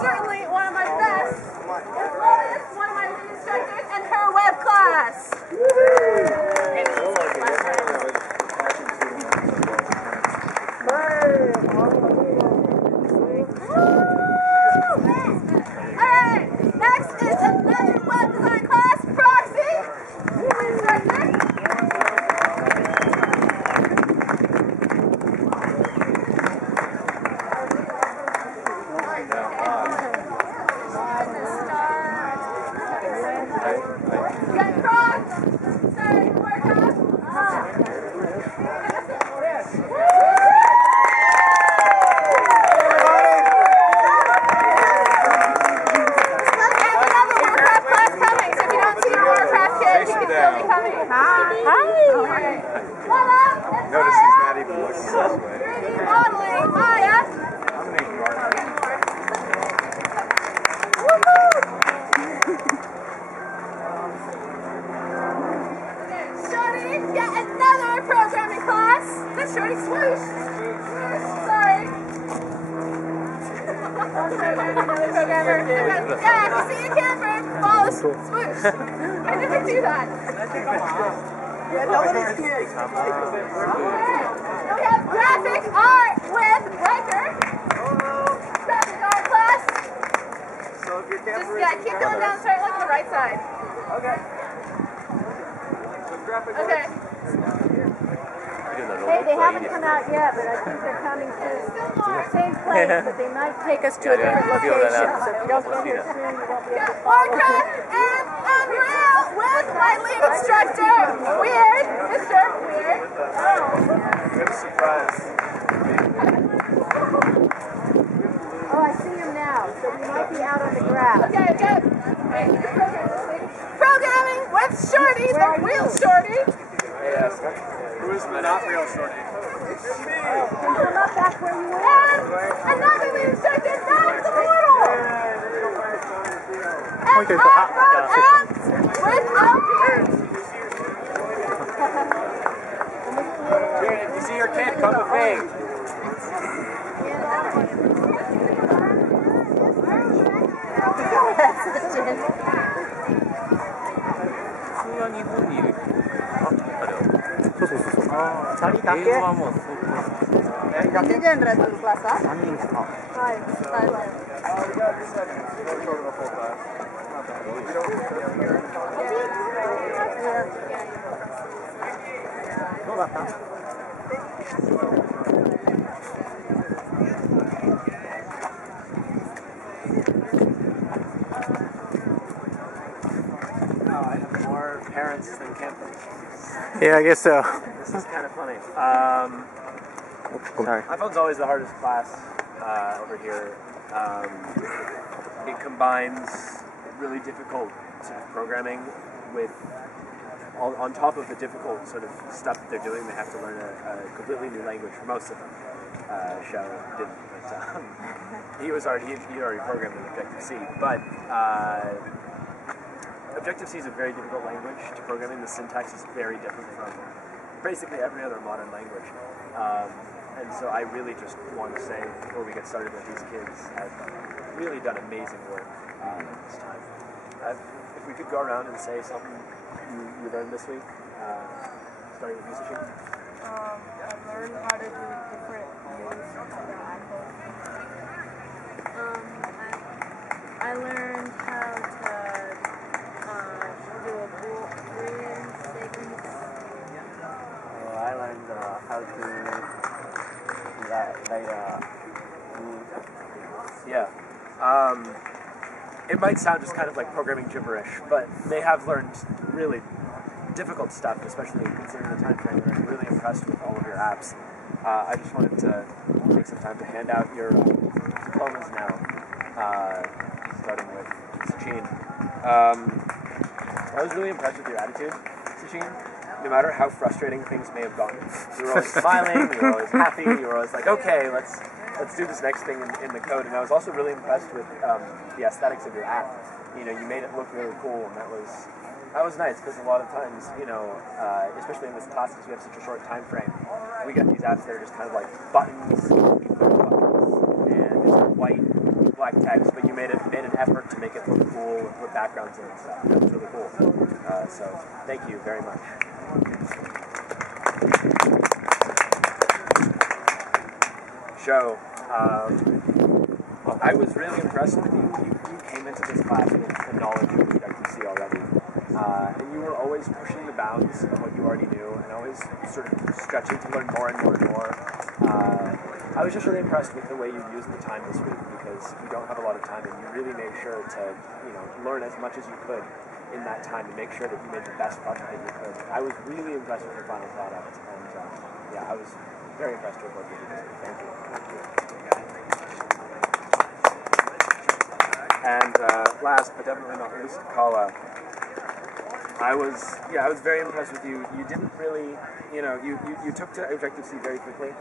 Certainly one of my best, as well as one of my lead instructors and her web class. Alright, next is another web design class, Proxy. Lead instructor. Notice he's not even looking this way. Modeling, Maya. I'm making art. Shorty, yet another programming class. That's Shorty Swoosh. Sorry. Another programmer. Yeah, if you see a camper, follow Swoosh. I never do that. Yeah, nobody's kids. We have graphic art with Riker. Graphic art class. So if your camper Just, keep going down, start like the right side. Okay. Okay. Hey, they haven't come out yet, but I think they're coming soon. It's in the same place, but they might take us to a different location. So if you don't get here soon, you won't be able to follow Orca and Unreal with my lead instructor. Weird. Mr. Weird. Good surprise. Oh, I see him now, so we might be out on the grass. Okay, good. Programming with Shorty, the real Shorty. Yes. Who is the not real Shorty? Come up back where you were. And another lead instructor, that's the portal. And off-road apps with Alfie. If you see your kid, come with me. I have more parents than campers. Yeah, I guess so. This is kind of funny. Sorry. iPhone's always the hardest class over here. It combines really difficult sort of programming with, on top of the difficult sort of stuff that they're doing, they have to learn a completely new language for most of them. Shao didn't, but he already programmed in Objective-C. But Objective-C is a very difficult language to program in. The syntax is very different from basically every other modern language. And so I really just want to say, before we get started, that these kids have really done amazing work this time. If we could go around and say something you learned this week, starting with Yusushi. I learned how to do different moves on the iPhone. I learned how to do a Boolean sequence. I learned how to write Yeah. It might sound just kind of like programming gibberish, but they have learned really difficult stuff, especially considering the time frame. I'm really impressed with all of your apps. I just wanted to take some time to hand out your diplomas now. starting with Sachin. I was really impressed with your attitude, Sachin. No matter how frustrating things may have gone, you were always smiling, you were always happy, you were always like, okay, let's do this next thing in the code. And I was also really impressed with the aesthetics of your app. You know, you made it look really cool, and that was nice, because a lot of times, you know, especially in this class, because we have such a short time frame, we get these apps that are just kind of like buttons, and it's white, black text, but you made an effort to make it look cool and put backgrounds in and stuff. That was really cool. So thank you very much. Show. I was really impressed with you. You came into this class with the knowledge of Objective-C already. And you were always pushing the bounds of what you already knew, and always sort of stretching to learn more and more and more. I was just really impressed with the way you used the time this week, because you don't have a lot of time, and you really made sure to, you know, learn as much as you could in that time to make sure that you made the best project that you could. I was really impressed with your final product, and yeah, I was very impressed with what you did. Thank you. And last but definitely not least, Kala. I was very impressed with you. You didn't really, you know, you took to Objective-C very quickly,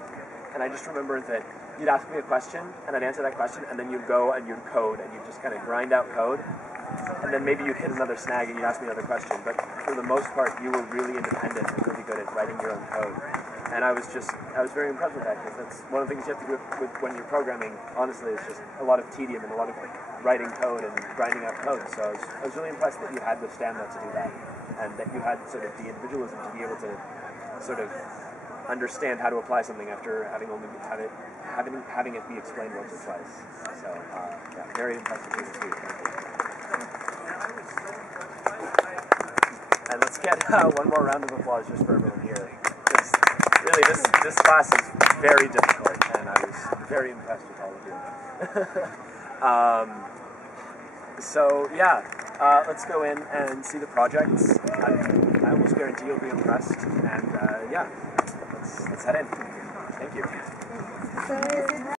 and I just remember that you'd ask me a question, and I'd answer that question, and then you'd go and you'd code, and you'd just kind of grind out code, and then maybe you'd hit another snag and you'd ask me another question. But for the most part, you were really independent and really good at writing your own code. And I was very impressed with that, because that's one of the things you have to do with when you're programming, honestly, is just a lot of tedium and a lot of writing code and grinding out code. So I was really impressed that you had the stamina to do that, and that you had sort of the individualism to be able to sort of understand how to apply something after having it be explained once or twice. So yeah, very impressed with you too. Thank you. And let's get one more round of applause just for everyone here. Really, this class is very difficult, and I was very impressed with all of you. So yeah, let's go in and see the projects. I almost guarantee you'll be impressed, and yeah, let's head in. Thank you.